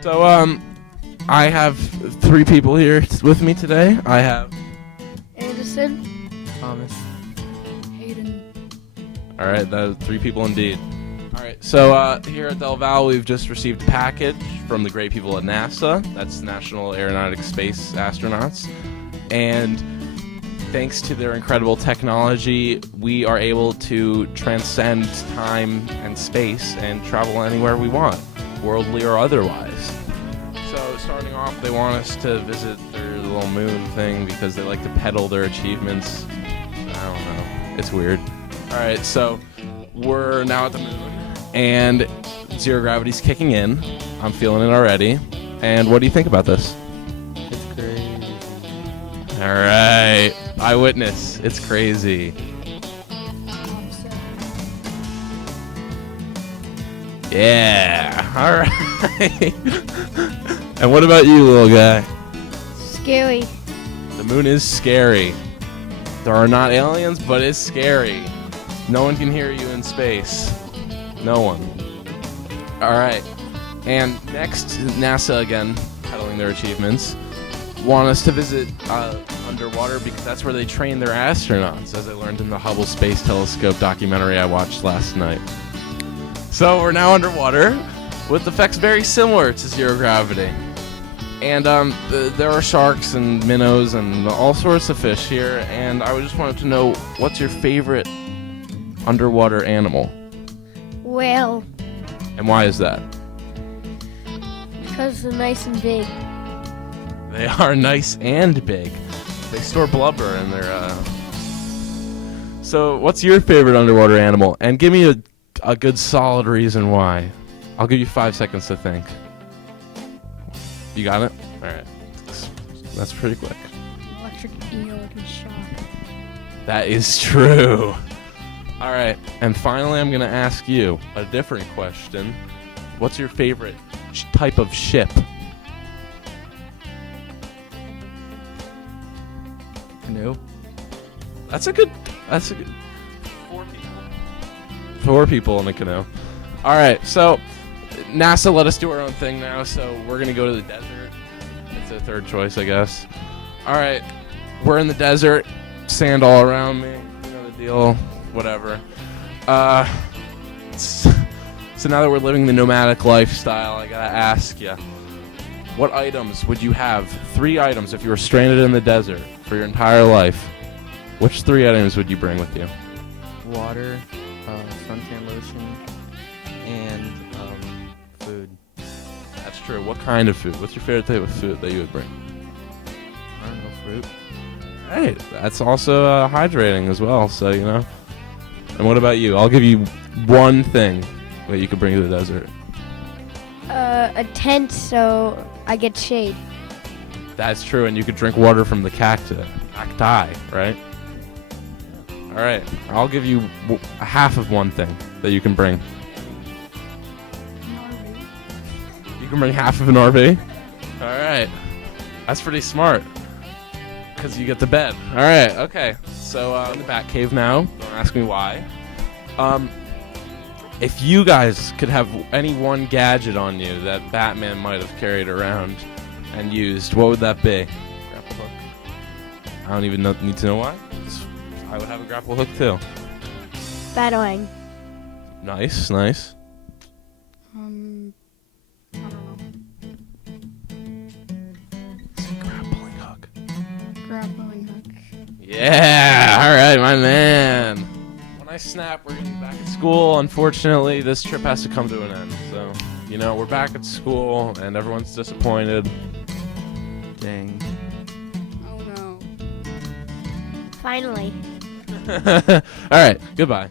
So, I have 3 people here with me today. I have Anderson. Thomas. Hayden. All right, that 3 people indeed. All right, so here at Del Val, we've just received a package from the great people at NASA. That's National Aeronautics Space Astronauts. And thanks to their incredible technology, we are able to transcend time and space and travel anywhere we want, worldly or otherwise. So starting off, they want us to visit their little moon thing because they like to peddle their achievements. I don't know. It's weird. All right, so we're now at the moon, and zero gravity's kicking in. I'm feeling it already. And what do you think about this? It's crazy. All right, eyewitness. It's crazy. Yeah. All right. And what about you, little guy? Scary. The moon is scary. There are not aliens, but it's scary. No one can hear you in space. No one. All right. And next, NASA again, peddling their achievements, want us to visit underwater because that's where they train their astronauts, as I learned in the Hubble Space Telescope documentary I watched last night. So we're now underwater with effects very similar to zero gravity. And there are sharks and minnows and all sorts of fish here, and I just wanted to know, what's your favorite underwater animal? Whale. And why is that? Because they're nice and big. They are nice and big. They store blubber in their... So what's your favorite underwater animal? And give me a good solid reason why. I'll give you 5 seconds to think. You got it? All right. That's pretty quick. Electric eel and shark. That is true. All right. And finally, I'm going to ask you a different question. What's your favorite type of ship? Canoe. That's a good 4 people in a canoe. All right. So NASA let us do our own thing now, so we're going to go to the desert. It's a third choice, I guess. All right. We're in the desert. Sand all around me. You know the deal. Whatever. So now that we're living the nomadic lifestyle, I got to ask you, what items would you have? 3 items if you were stranded in the desert for your entire life. Which 3 items would you bring with you? Water, suntan lotion, and food. That's true. What kind of food? What's your favorite type of food that you would bring? I don't know, fruit. Right. That's also hydrating as well, so, you know. And what about you? I'll give you one thing that you could bring to the desert. A tent so I get shade. That's true, and you could drink water from the cacti, right? All right. I'll give you half of one thing that you can bring. You can bring half of an RV? All right. That's pretty smart. Because you get the bed. All right, okay. So in the Batcave now. Don't ask me why. If you guys could have any one gadget on you that Batman might have carried around and used, what would that be? Grapple hook. I don't even need to know why. I would have a grapple hook too. Battling. Nice. I don't know. It's a grappling hook. Grappling hook. Yeah, all right, my man. When I snap, we're gonna be back at school. Unfortunately, this trip has to come to an end. So, you know, we're back at school, and everyone's disappointed. Dang. Oh no. Finally. All right, goodbye.